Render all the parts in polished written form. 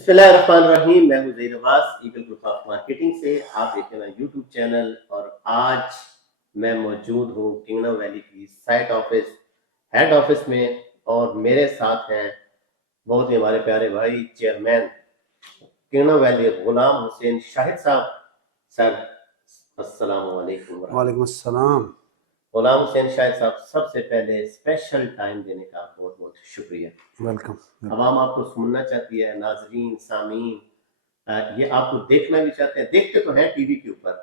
بسم اللہ الرحمن الرحیم. میں ہوں زید عباس ایگل گروپ آف مارکیٹنگ سے. آپ دیکھ رہے ہیں یوٹیوب چینل اور آج میں موجود ہوں کنگڈم ویلی کی سائٹ آفس ہیڈ آفس میں اور میرے ساتھ ہیں بہت ہی ہمارے پیارے بھائی چیئرمین کنگڈم ویلی غلام حسین شاہد صاحب. سر السلام علیکم. وعلیکم السلام. غلام حسین شاہد صاحب, سب سے پہلے اسپیشل ٹائم دینے کا بہت بہت شکریہ. ویلکم. عوام آپ کو سننا چاہتی ہے, ناظرین سامعین یہ آپ کو دیکھنا بھی چاہتے ہیں, دیکھتے تو ہیں ٹی وی کے اوپر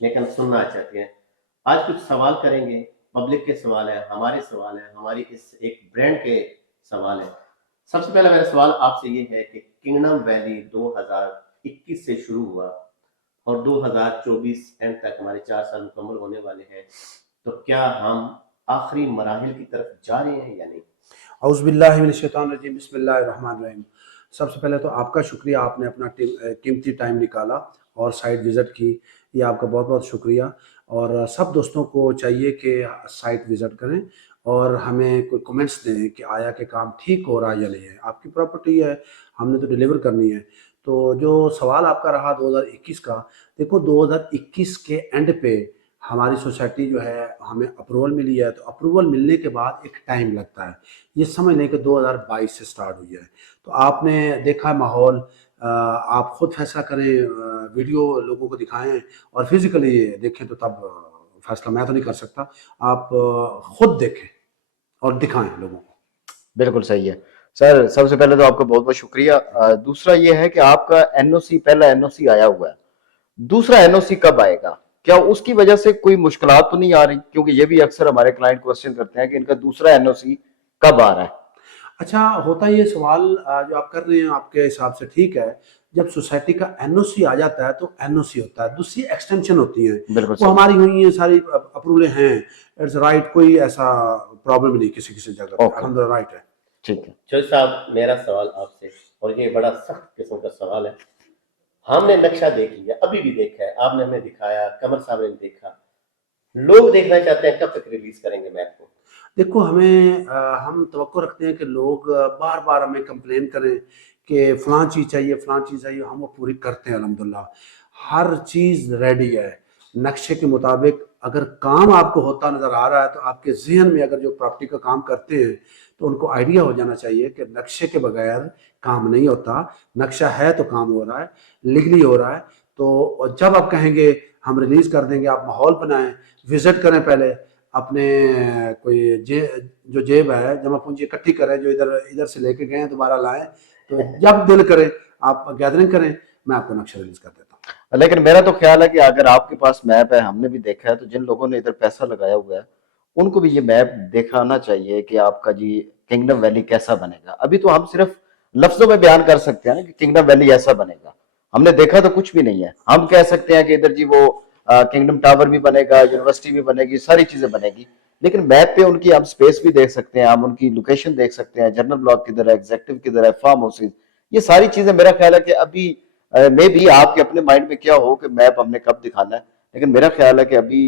لیکن سننا چاہتے ہیں. آج کچھ سوال کریں گے, پبلک کے سوال ہیں, ہمارے سوال ہیں, ہماری اس ایک برانڈ کے سوال ہیں. سب سے پہلا میرا سوال آپ سے یہ ہے کہ کنگڈم ویلی 2021 سے شروع ہوا اور 2024 اینڈ تک ہمارے 4 سال مکمل ہونے والے ہیں, تو کیا ہم آخری مراحل کی طرف جا رہے ہیں یا نہیں؟ اعوذ باللہ من الشیطان الرجیم. بسم اللہ الرحمن الرحیم. سب سے پہلے تو آپ کا شکریہ, آپ نے اپنا قیمتی ٹائم نکالا اور سائٹ وزٹ کی, یہ آپ کا بہت بہت شکریہ. اور سب دوستوں کو چاہیے کہ سائٹ وزٹ کریں اور ہمیں کوئی کمنٹس دیں کہ آیا کہ کام ٹھیک ہو رہا یا نہیں ہے. آپ کی پراپرٹی ہے, ہم نے تو ڈیلیور کرنی ہے. تو جو سوال آپ کا رہا 2021 کا, دیکھو 2021 کے اینڈ پہ ہماری سوسائٹی جو ہے ہمیں اپروول ملی ہے, تو اپروول ملنے کے بعد ایک ٹائم لگتا ہے. یہ سمجھ لیں کہ 2022 سے سٹارٹ ہوئی ہے. تو آپ نے دیکھا ماحول, آپ خود فیصلہ کریں, ویڈیو لوگوں کو دکھائیں اور فزیکلی دیکھیں تو تب فیصلہ میں تو نہیں کر سکتا. آپ خود دیکھیں اور دکھائیں لوگوں کو. بالکل صحیح ہے سر. سب سے پہلے تو آپ کا بہت بہت شکریہ. دوسرا یہ ہے کہ آپ کا این او سی, پہلا این او سی آیا ہوا ہے, دوسرا این او سی کب آئے گا؟ کیا اس کی وجہ سے کوئی مشکلات تو نہیں آ رہی؟ کیونکہ یہ بھی اکثر ہمارے کلائنٹ کوسچن کرتے ہیں کہ ان کا دوسرا این او سی کب آ رہا ہے. اچھا, ہوتا یہ سوال جو آپ کر رہے ہیں آپ کے حساب سے ٹھیک ہے. جب سوسائٹی کا این او سی آ جاتا ہے تو این او سی ہوتا ہے, دوسری ایکسٹینشن ہوتی ہیں, بالکل وہ ہماری ہوئی ہیں, ساری اپروولیں ہیں. اٹس رائٹ, کوئی ایسا پرابلم نہیں کسی جگہ پہ, الحمدللہ رائٹ ہے. ٹھیک ہے چوہدری صاحب, میرا سوال آپ سے, اور یہ بڑا سخت قسم کا سوال ہے. ہم نے نقشہ دیکھ لیا, ابھی بھی دیکھا ہے, آپ نے ہمیں دکھایا, قمر صاحب نے دیکھا, لوگ دیکھنا چاہتے ہیں کب تک ریلیز کریں گے میپ کو؟ دیکھو ہم توقع رکھتے ہیں کہ لوگ بار بار ہمیں کمپلین کریں کہ فلاں چیز چاہیے, فلاں چیز چاہیے. ہم وہ پوری کرتے ہیں الحمدللہ, ہر چیز ریڈی ہے نقشے کے مطابق. اگر کام آپ کو ہوتا نظر آ رہا ہے تو آپ کے ذہن میں اگر جو پراپرٹی کا کام کرتے ہیں تو ان کو آئیڈیا ہو جانا چاہیے کہ نقشے کے بغیر کام نہیں ہوتا. نقشہ ہے تو کام ہو رہا ہے, لیگلی ہو رہا ہے. تو جب آپ کہیں گے ہم ریلیز کر دیں گے, آپ ماحول بنائیں, وزٹ کریں, پہلے اپنے کوئی جو جیب ہے جمع پونجی اکٹھی کریں, جو ادھر سے لے کے گئے ہیں دوبارہ لائیں. تو جب دل کرے آپ گیدرنگ کریں, میں آپ کو نقشہ ریلیز کر دیتا ہوں. لیکن میرا تو خیال ہے کہ اگر آپ کے پاس میپ ہے, ہم نے بھی دیکھا ہے, تو جن لوگوں نے ادھر پیسہ لگایا ہوا ہے ان کو بھی یہ میپ دکھانا چاہیے کہ آپ کا جی کنگڈم ویلی کیسا بنے گا. ابھی تو ہم صرف لفظوں میں بیان کر سکتے ہیں نا کہ کنگڈم ویلی ایسا بنے گا, ہم نے دیکھا تو کچھ بھی نہیں ہے. ہم کہہ سکتے ہیں کہ ادھر جی وہ کنگڈم ٹاور بھی بنے گا, یونیورسٹی بھی بنے گی, ساری چیزیں بنے گی, لیکن میپ پہ ان کی ہم سپیس بھی دیکھ سکتے ہیں, ہم ان کی لوکیشن دیکھ سکتے ہیں, جنرل بلاک کدھر ہے, ایگزیکٹو کدھر ہے, فارم ہاؤسز, یہ ساری چیزیں میرا خیال ہے کہ ابھی میں بھی آپ کے اپنے مائنڈ میں کیا ہو کہ میپ ہم نے کب دکھانا ہے, لیکن میرا خیال ہے کہ ابھی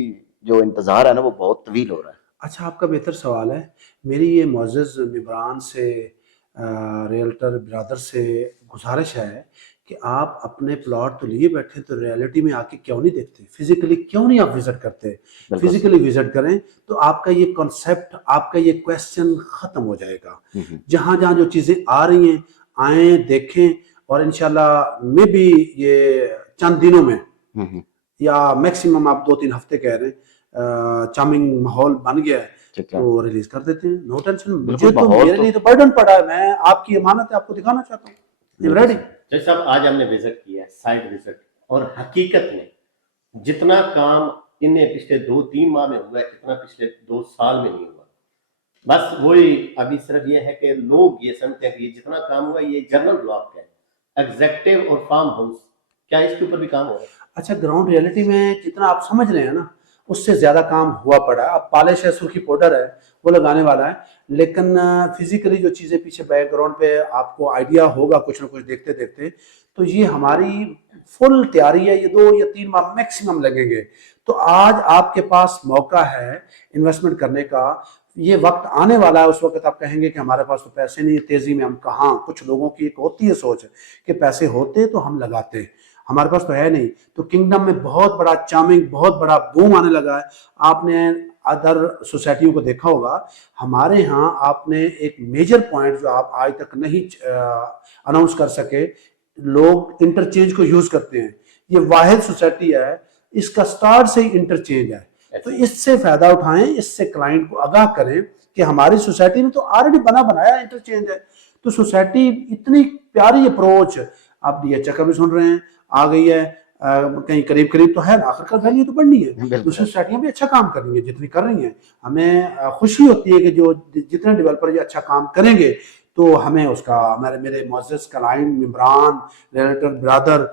جو انتظار ہے نا وہ بہت طویل ہو رہا ہے. اچھا, آپ کا بہتر سوال ہے. میری یہ معزز ممبران سے, ریئلٹر برادر سے گزارش ہے کہ آپ اپنے پلاٹ تو لیے بیٹھے, تو ریئلٹی میں آ کے کیوں نہیں دیکھتے, فزیکلی کیوں نہیں آپ وزٹ کرتے؟ فزیکلی وزٹ کریں تو آپ کا یہ کنسیپٹ, آپ کا یہ کویسچن ختم ہو جائے گا. جہاں جہاں جو چیزیں آ رہی ہیں آئیں, دیکھیں, اور انشاءاللہ میں بھی یہ چند دنوں میں یا میکسیمم آپ 2-3 ہفتے کہہ رہے ہیں, چامنگ ماحول بن گیا ہے تو ریلیز کر دیتے ہیں. نو ٹینشن, مجھے تو میرے لیے تو برڈن پڑا ہے, میں آپ کی امانت ہے, آپ کو دکھانا چاہتا ہوں. ریڈی جیسے صاحب آج ہم نے وزٹ کیا ہے, سائٹ وزٹ, اور حقیقت میں جتنا کام ان نے پچھلے 2-3 ماہ میں ہوا ہے اتنا پچھلے 2 سال میں نہیں ہوا. بس وہی ابھی صرف یہ ہے کہ لوگ یہ سمجھتے ہیں کہ یہ جتنا کام ہوا یہ جنرل بلاک ہے, ایگزیکٹو اور فارم ہاؤس, کیا اس کے اوپر بھی کام ہو رہا ہے؟ اچھا, گراؤنڈ ریئلٹی میں جتنا آپ سمجھ رہے ہیں نا اس سے زیادہ کام ہوا پڑا ہے. اب پالش ہے, سرخی پاؤڈر ہے, وہ لگانے والا ہے, لیکن فزیکلی جو چیزیں پیچھے بیک گراؤنڈ پہ آپ کو آئیڈیا ہوگا کچھ نہ کچھ دیکھتے دیکھتے, تو یہ ہماری فل تیاری ہے. یہ 2 یا 3 ماہ میکسیمم لگیں گے. تو آج آپ کے پاس موقع ہے انویسٹمنٹ کرنے کا. یہ وقت آنے والا ہے، اس وقت آپ کہیں گے کہ ہمارے پاس تو پیسے نہیں، تیزی میں ہم کہاں. کچھ لوگوں کی ایک ہوتی ہے سوچ کہ پیسے ہوتے تو ہم لگاتے، ہمارے پاس تو ہے نہیں. تو کنگڈم میں بہت بڑا چارمنگ، بہت بڑا بوم آنے لگا ہے. آپ نے ادر سوسائٹیوں کو دیکھا ہوگا، ہمارے ہاں آپ نے ایک میجر پوائنٹ جو آپ آج تک نہیں اناؤنس کر سکے، لوگ انٹرچینج کو یوز کرتے ہیں. یہ واحد سوسائٹی ہے، اس کا سٹارٹ سے ہی انٹرچینج ہے. تو اس سے فائدہ اٹھائیں، اس سے کلائنٹ کو آگاہ کریں کہ ہماری سوسائٹی میں تو آلریڈی بنایا انٹرچینج ہے. تو سوسائٹی اتنی پیاری اپروچ، آپ ڈی ایچ کا بھی سن رہے ہیں، آ گئی ہے کہیں قریب تو ہے نا، آخر کار ویلیو تو بڑھنی ہے. بالکل. دوسری سوسائٹیاں بھی اچھا کام کر رہی ہیں جتنی کر رہی ہیں. ہمیں خوشی ہوتی ہے کہ جو جتنے ڈیولپر یہ اچھا کام کریں گے تو ہمیں اس کا، میرے معزز کلائنٹ، ممبران، ریلیٹر، برادر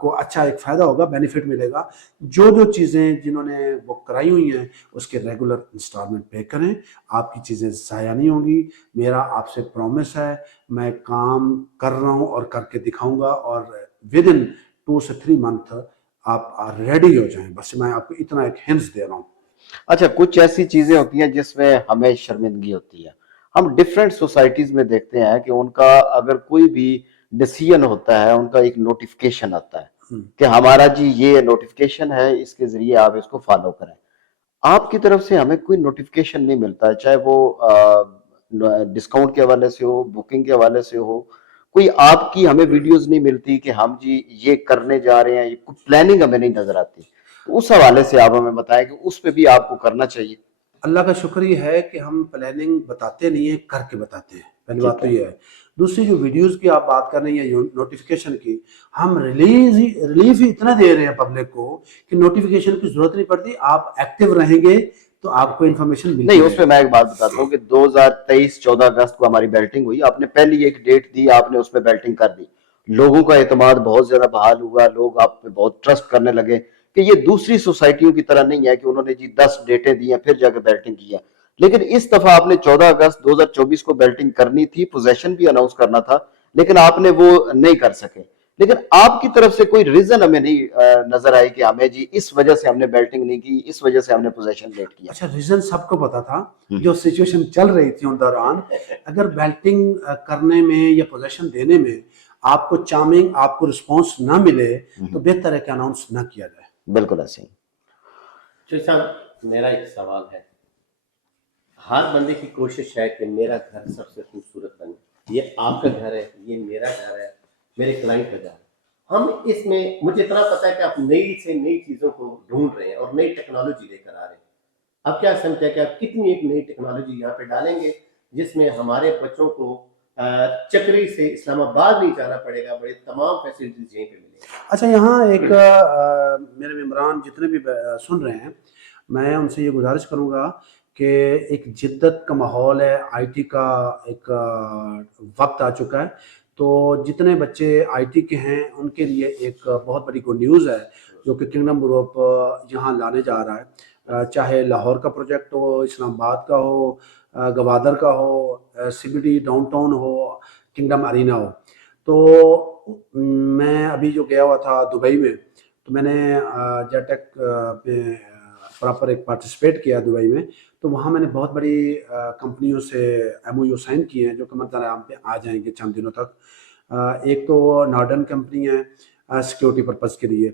کو اچھا ایک فائدہ ہوگا، بینیفٹ ملے گا. جو چیزیں جنہوں نے بک کرائی ہوئی ہیں اس کے ریگولر انسٹالمنٹ پے کریں، آپ کی چیزیں ضائع نہیں ہوں گی. میرا آپ سے پرومس ہے، میں کام کر رہا ہوں اور کر کے دکھاؤں گا، اور ود ان 2 سے 3 منتھ آپ ریڈی ہو جائیں. بس میں آپ کو اتنا ایک ہنٹس دے رہا ہوں. اچھا، کچھ ایسی چیزیں ہوتی ہیں جس میں ہمیں شرمندگی ہوتی ہے. ہم ڈفرینٹ سوسائٹیز میں دیکھتے ہیں کہ ان کا اگر کوئی بھی ڈیسیژن ہوتا ہے، ان کا ایک نوٹیفیکیشن آتا ہے کہ ہمارا جی یہ نوٹیفیکیشن ہے، اس کے ذریعے آپ اس کو فالو کریں. آپ کی طرف سے ہمیں کوئی نوٹیفیکیشن نہیں ملتا ہے، چاہے وہ ڈسکاؤنٹ کے حوالے سے ہو، بکنگ کے حوالے سے ہو. کوئی آپ کی ہمیں ویڈیوز نہیں ملتی کہ ہم جی یہ کرنے جا رہے ہیں، یہ کوئی پلاننگ ہمیں نہیں نظر آتی. تو اس حوالے سے آپ ہمیں بتائیں کہ اس پہ بھی آپ کو کرنا چاہیے. اللہ کا شکر یہ ہے کہ ہم پلاننگ بتاتے نہیں ہیں، کر کے بتاتے ہیں. پہلی بات تو یہ ہے. دوسری جو ویڈیوز کی آپ بات کر رہے ہیں یا نوٹیفیکیشن کی، ہم ریلیف ہی اتنا دے رہے ہیں پبلک کو کہ نوٹیفیکیشن کی ضرورت نہیں پڑتی. آپ ایکٹیو رہیں گے تو آپ کو انفارمیشن ملتی نہیں، اس رہے پہ گی. میں ایک بات بتاتا ہوں کہ 2023 14 اگست کو ہماری بیلٹنگ ہوئی. آپ نے پہلی ایک ڈیٹ دی، آپ نے اس پہ بیلٹنگ کر دی. لوگوں کا اعتماد بہت زیادہ بحال ہوا، لوگ آپ پہ بہت ٹرسٹ کرنے لگے کہ یہ دوسری سوسائٹیوں کی طرح نہیں ہے کہ انہوں نے جی 10 ڈیٹیں دی ہیں پھر جا کے بیلٹنگ کی ہے. لیکن اس دفعہ آپ نے 14 اگست 2024 کو بیلٹنگ کرنی تھی، پوزیشن بھی اناؤنس کرنا تھا، لیکن آپ نے وہ نہیں کر سکے. لیکن آپ کی طرف سے کوئی ریزن ہمیں نہیں نظر آئی کہ ہمیں جی اس وجہ سے ہم نے بیلٹنگ نہیں کی، اس وجہ سے ہم نے پوزیشن لیٹ کیا. اچھا، ریزن سب کو پتا تھا، جو سچویشن چل رہی تھی ان دوران. اگر بیلٹنگ کرنے میں یا پوزیشن دینے میں آپ کو چارمنگ، آپ کو رسپانس نہ ملے تو بہتر ہے کہ اناؤنس نہ کیا جائے. بالکل ایسے ہی. چوہے صاحب، میرا ایک سوال ہے. ہر بندے کی کوشش ہے کہ میرا گھر سب سے خوبصورت بنے. یہ آپ کا گھر ہے، یہ میرا گھر ہے، میرے کلائنٹ کا گھر ہے. ہم اس میں، مجھے اتنا پتا ہے کہ آپ نئی سے نئی چیزوں کو ڈھونڈ رہے ہیں اور نئی ٹیکنالوجی لے کر آ رہے ہیں. اب کیا سمجھتے ہیں کہ آپ کتنی ایک نئی ٹیکنالوجی یہاں پہ ڈالیں گے جس میں ہمارے بچوں کو چکری سے اسلام آباد نہیں جانا پڑے گا، بڑے تمام فیسلٹیز یہیں پہ ملیں گے. اچھا، یہاں ایک میرے ممبران جتنے بھی سن رہے ہیں، میں ان سے یہ گزارش کروں گا کہ ایک جدت کا ماحول ہے، آئی ٹی کا ایک وقت آ چکا ہے. تو جتنے بچے آئی ٹی کے ہیں ان کے لیے ایک بہت بڑی گڈ نیوز ہے جو کہ کنگڈم گروپ یہاں لانے جا رہا ہے. چاہے لاہور کا پروجیکٹ ہو، اسلام آباد کا ہو، گوادر کا ہو، C B D downtown ہو، کنگڈم ارینا ہو. تو میں ابھی جو گیا ہوا تھا دبئی میں، تو میں نے جیٹیک میں پراپر ایک پارٹیسپیٹ کیا دبئی میں. تو وہاں میں نے بہت بڑی کمپنیوں سے ایم او یو سائن کیے ہیں جو کہ مطلب ہم پہ آ جائیں گے چند دنوں تک. ایک تو نارڈن کمپنی ہے سیکیورٹی پرپز کے لیے.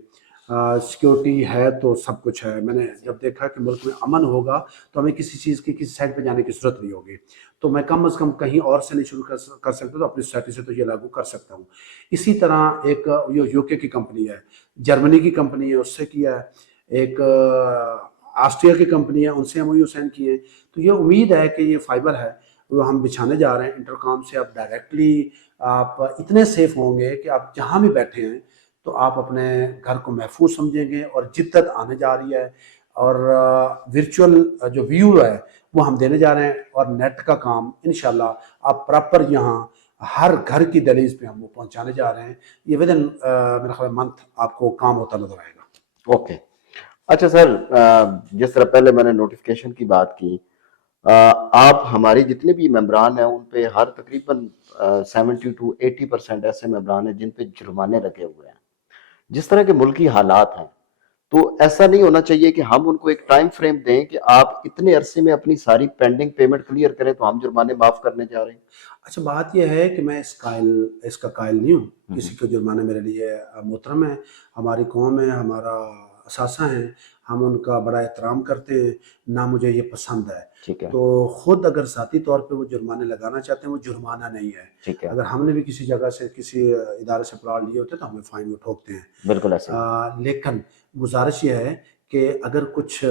سیکیورٹی ہے تو سب کچھ ہے. میں نے جب دیکھا کہ ملک میں امن ہوگا تو ہمیں کسی چیز کی کسی سائڈ پہ جانے کی ضرورت نہیں ہوگی. تو میں کم از کم کہیں اور سے نہیں شروع کر سکتا تو اپنی سوسائٹی سے تو یہ لاگو کر سکتا ہوں. اسی طرح ایک یو کے کی کمپنی ہے، جرمنی کی کمپنی ہے، اس سے کیا ہے. ایک آسٹریا کی کمپنی ہے، ان سے ایم او یو سائن کیے. تو یہ امید ہے کہ یہ فائبر ہے وہ ہم بچھانے جا رہے ہیں. انٹرکام سے آپ ڈائریکٹلی آپ اتنے سیف ہوں گے کہ آپ جہاں بھی بیٹھے ہیں تو آپ اپنے گھر کو محفوظ سمجھیں گے. اور جدت آنے جا رہی ہے اور ورچوئل جو ویو ہے وہ ہم دینے جا رہے ہیں. اور نیٹ کا کام انشاءاللہ آپ پراپر یہاں ہر گھر کی دہلیز پہ ہم وہ پہنچانے جا رہے ہیں. یہ ودن میرا خیال منتھ آپ کو کام ہوتا نظر آئے گا. اوکے. اچھا سر، جس طرح پہلے میں نے نوٹیفیکیشن کی بات کی، آپ ہماری جتنے بھی ممبران ہیں ان پہ ہر تقریباً 70 to 80% ایسے ممبران ہیں جن پہ جرمانے لگے ہوئے ہیں. جس طرح کے ملکی حالات ہیں تو ایسا نہیں ہونا چاہیے کہ ہم ان کو ایک ٹائم فریم دیں کہ آپ اتنے عرصے میں اپنی ساری پینڈنگ پیمنٹ کلیئر کریں تو ہم جرمانے معاف کرنے جا رہے ہیں. اچھا بات یہ ہے کہ میں اس کا قائل نہیں ہوں، کسی کو جرمانے میرے لیے محترم ہے، ہماری قوم ہے، ہمارا اثاثہ ہیں، ہم ان کا بڑا احترام کرتے ہیں، نہ مجھے یہ پسند ہے. ٹھیک ہے. تو خود اگر ذاتی طور پہ وہ جرمانے لگانا چاہتے ہیں، وہ جرمانہ نہیں ہے. ٹھیک ہے. اگر ہم نے بھی کسی جگہ سے کسی ادارے سے پلاٹ لیے ہوتے تو ہمیں فائن وہ ٹھوکتے ہیں. بالکل ایسے ہی. لیکن گزارش یہ ہے کہ اگر کچھ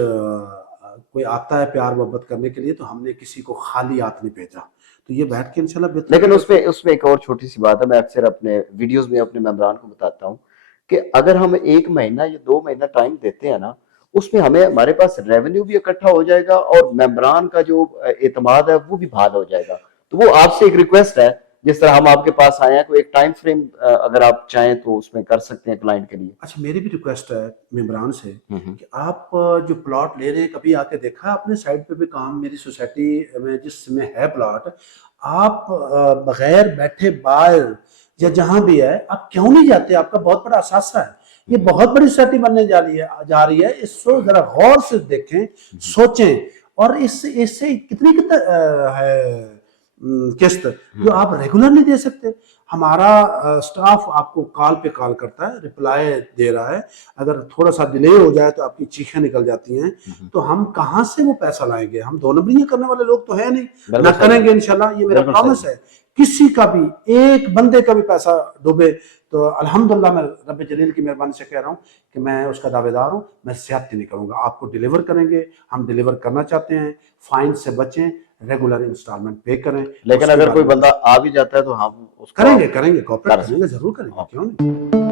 کوئی آتا ہے پیار محبت کرنے کے لیے تو ہم نے کسی کو خالی ہاتھ نہیں بھیجا. تو یہ بیٹھ کے انشاءاللہ بہتر. لیکن اس میں ایک اور چھوٹی سی بات ہے، میں اکثر اپنے ویڈیوز میں اپنے ممبران کو بتاتا ہوں کہ اگر ہم 1 مہینہ یا 2 مہینہ ٹائم دیتے ہیں نا، اس میں ہمارے پاس ریونیو بھی اکٹھا ہو جائے گا اور ممبران کا جو اعتماد ہے وہ بھی بحال ہو جائے گا. تو وہ آپ سے ایک ریکویسٹ ہے، جس طرح ہم آپ کے پاس آئے ہیں، کوئی ایک ٹائم فریم اگر آپ چاہیں تو اس میں کر سکتے ہیں کلائنٹ کے لیے. اچھا میری بھی ریکویسٹ ہے ممبران سے کہ آپ جو پلاٹ لے رہے ہیں کبھی آ کے دیکھا اپنے سائٹ پہ بھی کام، میری سوسائٹی میں جس میں ہے پلاٹ، آپ بغیر بیٹھے باہر یا جہاں بھی ہے آپ کیوں نہیں جاتے؟ آپ کا بہت بڑا اثاثہ ہے، یہ بہت بڑی سوسائٹی بننے جا رہی ہے. اس کو ذرا غور سے دیکھیں، سوچیں، اور اس سے کتنی ہے قسط جو آپ ریگولر نہیں دے سکتے. ہمارا سٹاف آپ کو کال پہ کال کرتا ہے، رپلائی دے رہا ہے، اگر تھوڑا سا ڈیلے ہو جائے تو آپ کی چیخیں نکل جاتی ہیں. تو ہم کہاں سے وہ پیسہ لائیں گے؟ ہم 2 نمبریاں کرنے والے لوگ تو ہیں نہیں، نہ کریں گے انشاءاللہ. یہ میرا پرامس ہے. کسی کا بھی ایک بندے کا بھی پیسہ ڈوبے تو الحمدللہ میں رب جلیل کی مہربانی سے کہہ رہا ہوں کہ میں اس کا دعوے دار ہوں، میں زیادتی نہیں کروں گا. آپ کو ڈیلیور کریں گے، ہم ڈیلیور کرنا چاہتے ہیں. فائن سے بچیں، ریگولر انسٹالمنٹ پے کریں. لیکن اگر کوئی بندہ آ بھی جاتا ہے تو ہم اس کو کریں گے کوآپریٹ کریں گے، ضرور کریں گے، کیوں نہیں.